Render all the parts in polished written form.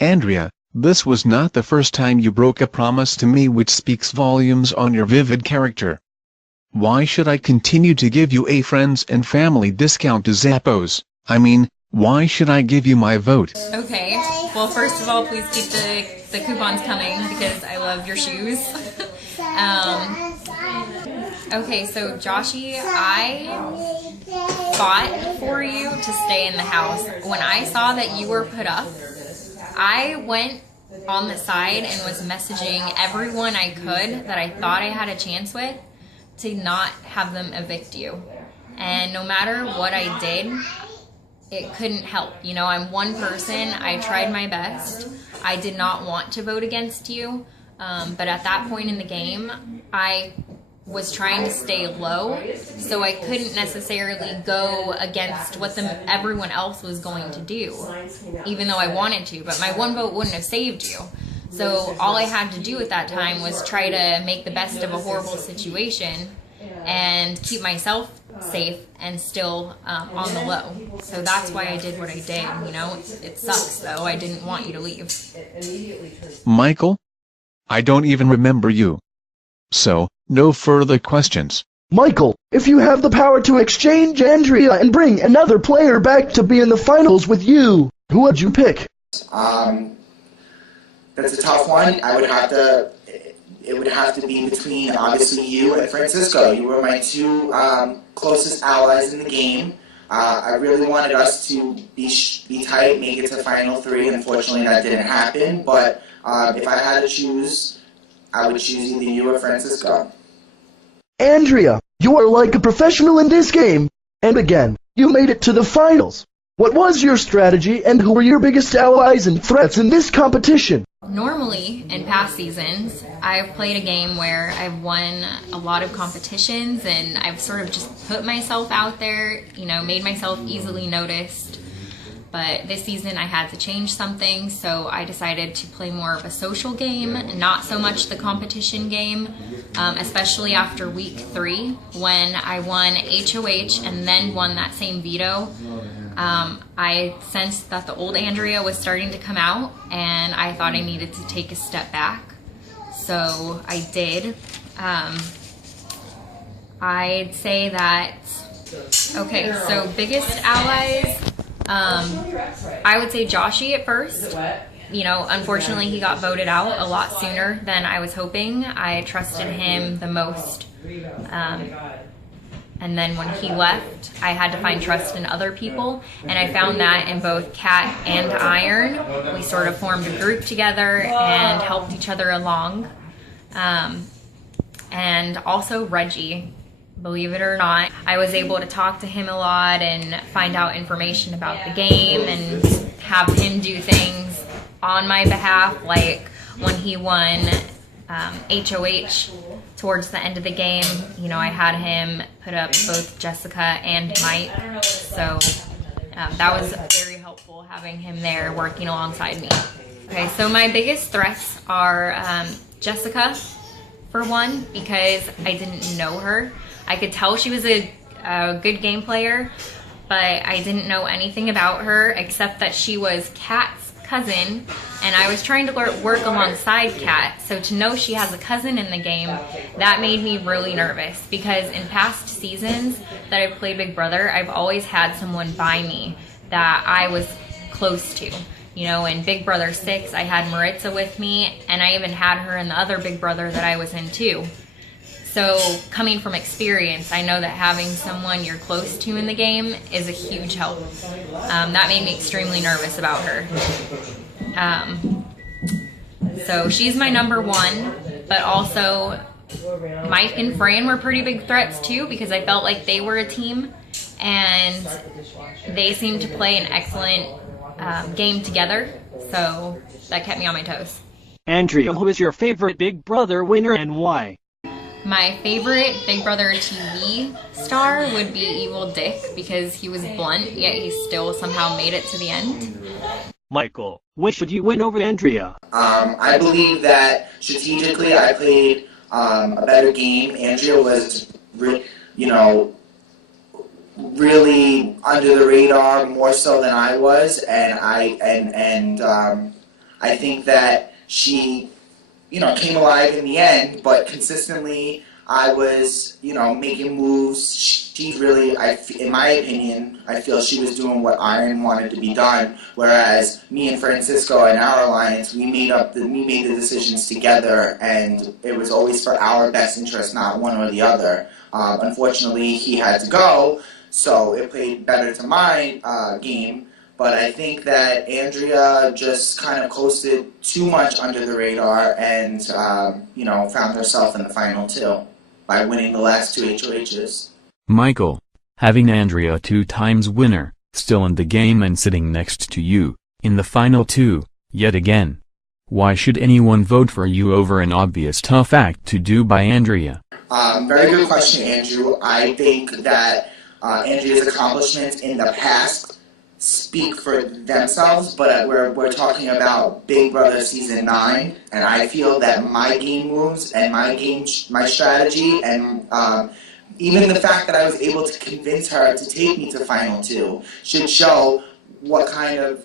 Andrea, this was not the first time you broke a promise to me, which speaks volumes on your vivid character. Why should I continue to give you a friends and family discount to Zappos? I mean, why should I give you my vote? Okay, well first of all, please keep the coupons coming because I love your shoes. Okay, so Joshy, I fought for you to stay in the house. When I saw that you were put up, I went on the side and was messaging everyone I could that I thought I had a chance with to not have them evict you. And no matter what I did, it couldn't help. You know, I'm one person. I tried my best. I did not want to vote against you. But at that point in the game, I was trying to stay low, so I couldn't necessarily go against what everyone else was going to do, even though I wanted to, but my one vote wouldn't have saved you. So all I had to do at that time was try to make the best of a horrible situation and keep myself safe and still on the low. So that's why I did what I did, you know. It sucks, though. I didn't want you to leave. Michael? I don't even remember you. So, no further questions. Michael, if you have the power to exchange Andrea and bring another player back to be in the finals with you, who would you pick? That's a tough one. It would have to be between, obviously, you and Francisco. You were my two closest allies in the game. I really wanted us to be tight, make it to Final 3. Unfortunately, that didn't happen. But if I had to choose, I would choose either you or Francisco. Andrea, you are like a professional in this game. And again, you made it to the finals. What was your strategy, and who were your biggest allies and threats in this competition? Normally, in past seasons, I've played a game where I've won a lot of competitions and I've sort of just put myself out there, you know, made myself easily noticed. But this season I had to change something, so I decided to play more of a social game, not so much the competition game, especially after week 3 when I won HOH and then won that same veto. I sensed that the old Andrea was starting to come out, and I thought I needed to take a step back. So I did. I'd say that, okay, so biggest allies, I would say Joshy at first. You know, unfortunately he got voted out a lot sooner than I was hoping. I trusted him the most. And then when he left, I had to find trust in other people, and I found that in both Kat and Iron. We sort of formed a group together and helped each other along. And also Reggie, believe it or not. I was able to talk to him a lot and find out information about the game and have him do things on my behalf, like when he won HOH towards the end of the game. You know, I had him put up both Jessica and Mike, so that was very helpful having him there working alongside me. Okay, so my biggest threats are Jessica, for one, because I didn't know her. I could tell she was a good game player, but I didn't know anything about her except that she was Kat's cousin, and I was trying to work alongside Kat, so to know she has a cousin in the game, that made me really nervous, because in past seasons that I've played Big Brother, I've always had someone by me that I was close to. You know, in Big Brother 6, I had Maritza with me, and I even had her in the other Big Brother that I was in too. So coming from experience, I know that having someone you're close to in the game is a huge help. That made me extremely nervous about her. So she's my number one, but also Mike and Fran were pretty big threats too, because I felt like they were a team and they seemed to play an excellent game together, so that kept me on my toes. Andrea, who is your favorite Big Brother winner and why? My favorite Big Brother TV star would be Evil Dick, because he was blunt, yet he still somehow made it to the end. Michael, which should you win over Andrea? I believe that strategically I played a better game. Andrea was, really under the radar more so than I was, and I think that she, came alive in the end, but consistently I was, making moves. She really, in my opinion, I feel she was doing what Iron wanted to be done, whereas me and Francisco and our alliance, we made the decisions together, and it was always for our best interest, not one or the other. Unfortunately, he had to go, so it played better to my game. But I think that Andrea just kind of coasted too much under the radar and, found herself in the final two by winning the last two HOHs. Michael, having Andrea 2 times winner, still in the game and sitting next to you, in the final two, yet again. Why should anyone vote for you over an obvious tough act to do by Andrea? Very good question, Andrew. I think that Andrea's accomplishments in the past speak for themselves, but we're talking about Big Brother Season 9, and I feel that my game moves and my strategy, and even the fact that I was able to convince her to take me to Final 2 should show what kind of,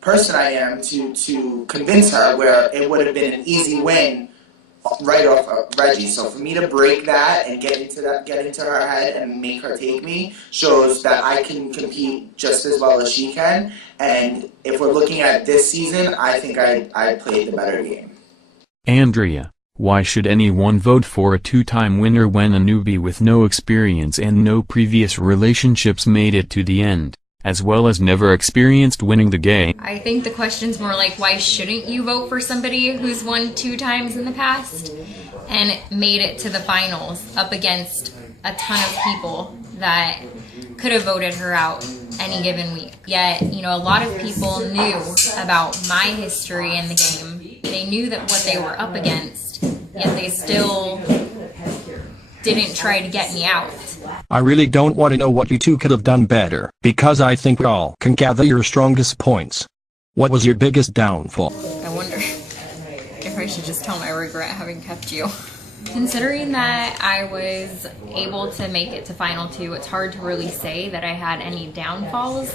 person I am to convince her, where it would have been an easy win right off of Reggie. So for me to break that and get into her head and make her take me shows that I can compete just as well as she can. And if we're looking at this season, I think I played the better game. Andrea, why should anyone vote for a 2-time winner when a newbie with no experience and no previous relationships made it to the end, as well as never experienced winning the game? I think the question's more like, why shouldn't you vote for somebody who's won 2 times in the past and made it to the finals up against a ton of people that could have voted her out any given week? Yet, a lot of people knew about my history in the game. They knew that what they were up against, yet they still didn't try to get me out. I really don't want to know what you two could have done better, because I think we all can gather your strongest points. What was your biggest downfall? I wonder if I should just tell them I regret having kept you. Considering that I was able to make it to Final 2, it's hard to really say that I had any downfalls,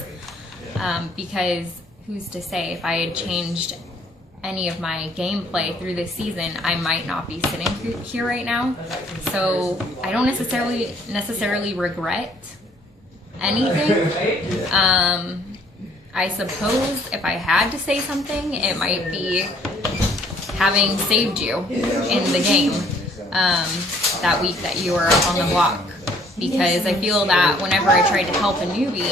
because who's to say if I had changed any of my gameplay through this season, I might not be sitting here right now. So I don't necessarily regret anything. I suppose if I had to say something, it might be having saved you in the game that week that you were up on the block. Because I feel that whenever I tried to help a newbie,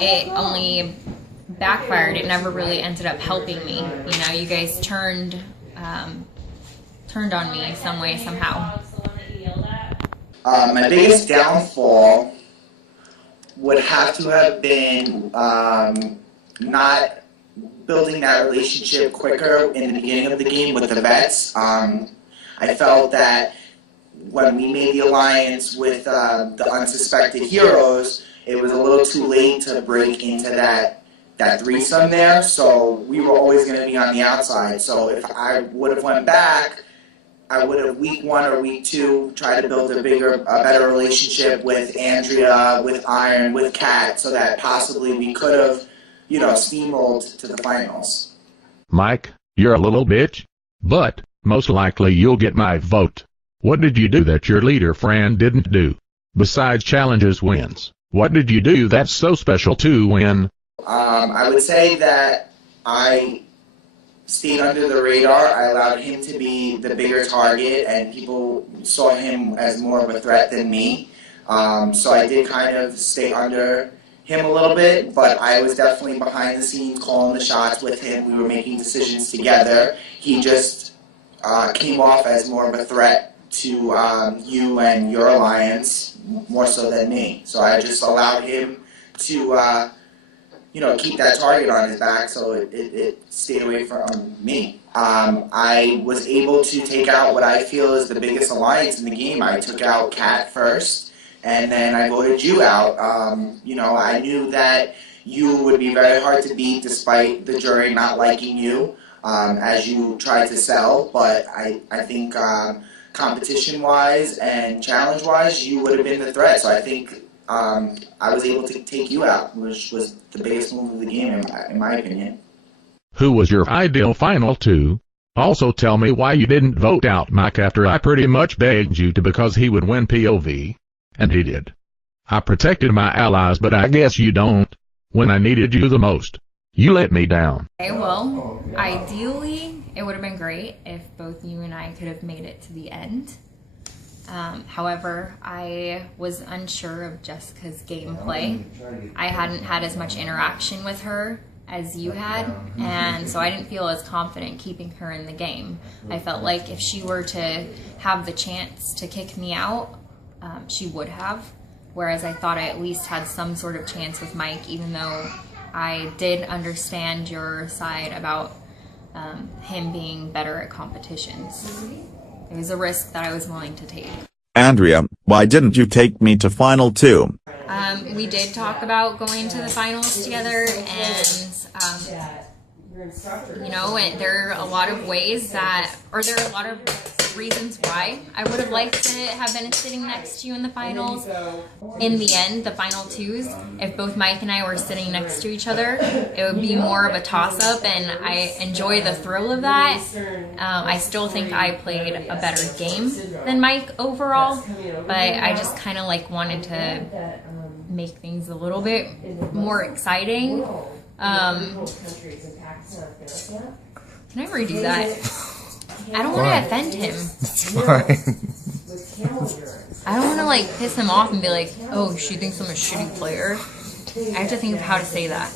it only backfired. It never really ended up helping me. You guys turned on me some way, somehow. My biggest downfall would have to have been not building that relationship quicker in the beginning of the game with the vets. I felt that when we made the alliance with the unsuspected heroes, it was a little too late to break into that threesome there, so we were always going to be on the outside. So if I would have went back, I would have week 1 or week 2 tried to build a better relationship with Andrea, with Iron, with Kat, so that possibly we could have, steamrolled to the finals. Mike, you're a little bitch, but most likely you'll get my vote. What did you do that your leader Fran didn't do? Besides challenges wins, what did you do that's so special to win? I would say that I stayed under the radar. I allowed him to be the bigger target, and people saw him as more of a threat than me. So I did kind of stay under him a little bit, but I was definitely behind the scenes calling the shots with him. We were making decisions together. He just came off as more of a threat to you and your alliance, more so than me. So I just allowed him to keep that target on his back, so it stayed away from me. I was able to take out what I feel is the biggest alliance in the game. I took out Kat first, and then I voted you out. I knew that you would be very hard to beat despite the jury not liking you, as you tried to sell, but I think competition-wise and challenge-wise, you would have been the threat. So I think I was able to take you out, which was the biggest move of the game, in my opinion. Who was your ideal final two? Also tell me why you didn't vote out Mike after I pretty much begged you to because he would win POV. And he did. I protected my allies, but I guess you don't. When I needed you the most, you let me down. Okay, well, ideally, it would have been great if both you and I could have made it to the end. However, I was unsure of Jessica's gameplay. I hadn't had as much interaction with her as you had, and so I didn't feel as confident keeping her in the game. I felt like if she were to have the chance to kick me out, she would have, whereas I thought I at least had some sort of chance with Mike, even though I did understand your side about him being better at competitions. It was a risk that I was willing to take. Andrea, why didn't you take me to final two? We did talk about going to the finals together, and you know, there are a lot of ways that, or there are a lot of reasons why I would have liked to have been sitting next to you in the finals. In the end, the final twos, if both Mike and I were sitting next to each other, it would be more of a toss-up, and I enjoy the thrill of that. I still think I played a better game than Mike overall, but I just kind of like wanted to make things a little bit more exciting. Can I redo that? I don't want to offend him. It's fine. I don't want to like piss him off and be like, oh, she thinks I'm a shitty player. I have to think of how to say that.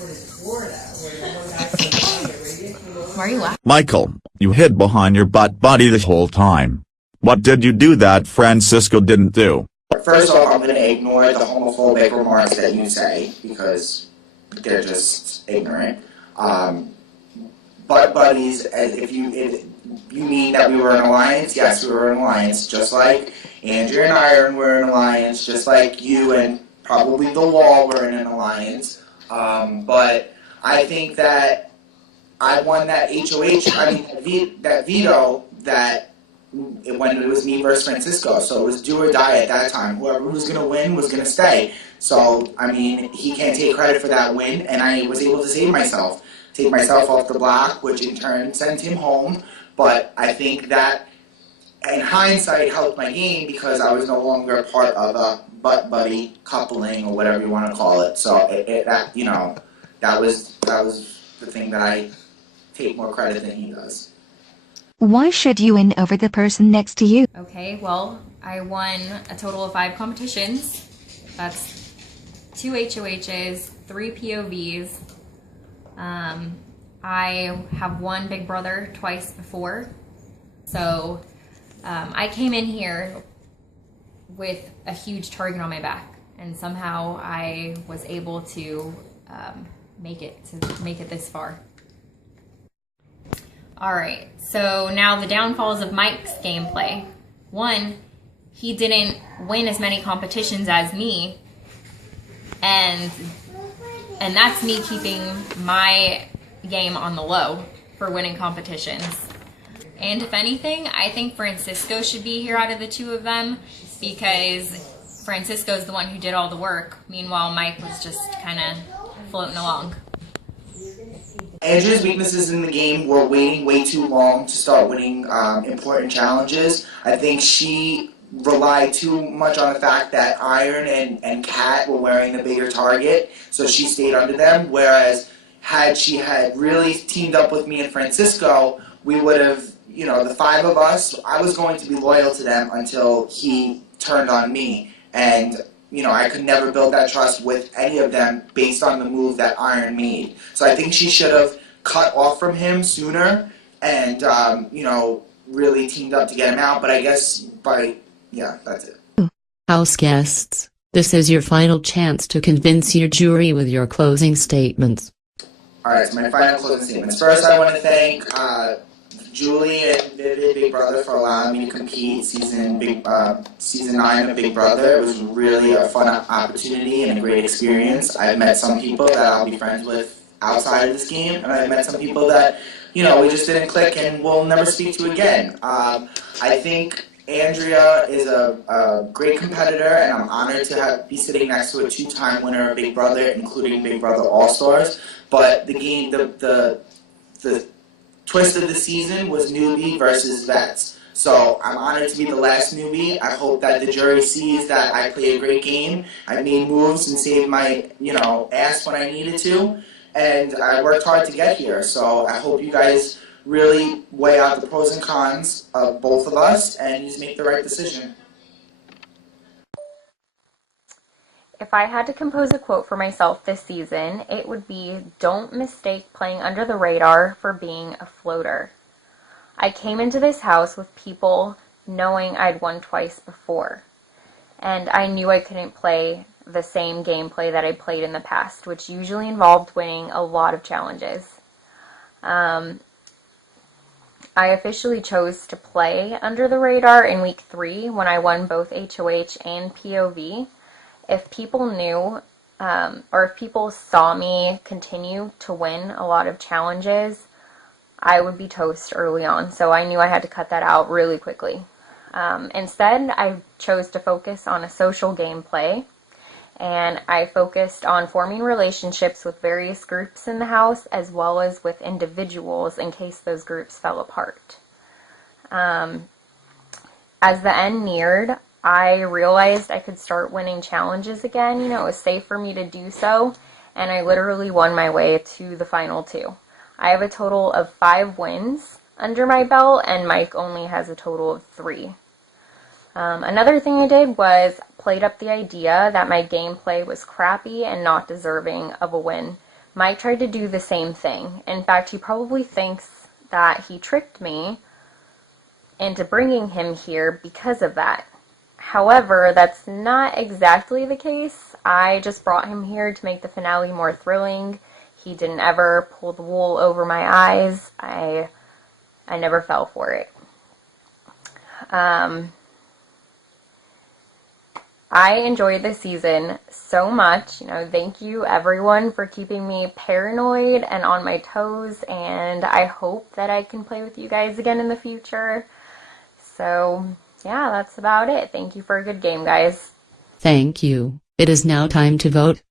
Why are you laughing? Michael, you hid behind your butt buddy the whole time. What did you do that Francisco didn't do? First off, I'm going to ignore the homophobic remarks that you say, because they're just ignorant. Butt buddies, if you mean that we were an alliance, yes, we were an alliance, just like Andrea and Iron were an alliance, just like you and probably the Wall were in an alliance. But I think that I won that HOH, that veto that when it was me versus Francisco, so it was do or die at that time. Whoever was going to win was going to stay. So, I mean, he can't take credit for that win, and I was able to save myself. Take myself off the block, which in turn sent him home. But I think that, in hindsight, helped my game because I was no longer a part of a butt buddy coupling or whatever you want to call it. So that was the thing that I take more credit than he does. Why should you win over the person next to you? Okay, well, I won a total of 5 competitions. That's 2 HOHs, 3 POVs. I have won Big Brother twice before. So I came in here with a huge target on my back, and somehow I was able to make it this far. Alright, so now the downfalls of Mike's gameplay. 1, he didn't win as many competitions as me, and that's me keeping my game on the low for winning competitions. And if anything, I think Francisco should be here out of the two of them, because Francisco's the one who did all the work. Meanwhile, Mike was just kind of floating along. Andrea's weaknesses in the game were waiting way too long to start winning important challenges. I think she relied too much on the fact that Iron and Kat were wearing the bigger target, so she stayed under them, whereas had she had really teamed up with me and Francisco, we would have, the 5 of us, I was going to be loyal to them until he turned on me, and I could never build that trust with any of them based on the move that Iron made. So I think she should have cut off from him sooner and, really teamed up to get him out. But I guess that's it. House guests, this is your final chance to convince your jury with your closing statements. Alright, so my final closing statements. First, I want to thank Julie and Vivid Big Brother for allowing me to compete season 9 of Big Brother. It was really a fun opportunity and a great experience. I've met some people that I'll be friends with outside of this game, and I've met some people that, we just didn't click and we'll never speak to again. I think Andrea is a great competitor, and I'm honored to be sitting next to a 2-time winner of Big Brother, including Big Brother All-Stars. But the game, the the twist of the season was newbie versus vets. So I'm honored to be the last newbie. I hope that the jury sees that I played a great game. I made moves and saved my, ass when I needed to. And I worked hard to get here. So I hope you guys really weigh out the pros and cons of both of us and just make the right decision. If I had to compose a quote for myself this season, it would be, "Don't mistake playing under the radar for being a floater." I came into this house with people knowing I'd won twice before, and I knew I couldn't play the same gameplay that I played in the past, which usually involved winning a lot of challenges. I officially chose to play under the radar in week 3 when I won both HOH and POV. If people knew, or if people saw me continue to win a lot of challenges, I would be toast early on, so I knew I had to cut that out really quickly. Instead, I chose to focus on a social gameplay, and I focused on forming relationships with various groups in the house as well as with individuals in case those groups fell apart. As the end neared, I realized I could start winning challenges again. It was safe for me to do so, and I literally won my way to the final 2. I have a total of 5 wins under my belt, and Mike only has a total of 3. Another thing I did was played up the idea that my gameplay was crappy and not deserving of a win. Mike tried to do the same thing. In fact, he probably thinks that he tricked me into bringing him here because of that. However, that's not exactly the case. I just brought him here to make the finale more thrilling. He didn't ever pull the wool over my eyes. I never fell for it. I enjoyed this season so much. Thank you everyone for keeping me paranoid and on my toes, and I hope that I can play with you guys again in the future. So, yeah, that's about it. Thank you for a good game, guys. Thank you. It is now time to vote.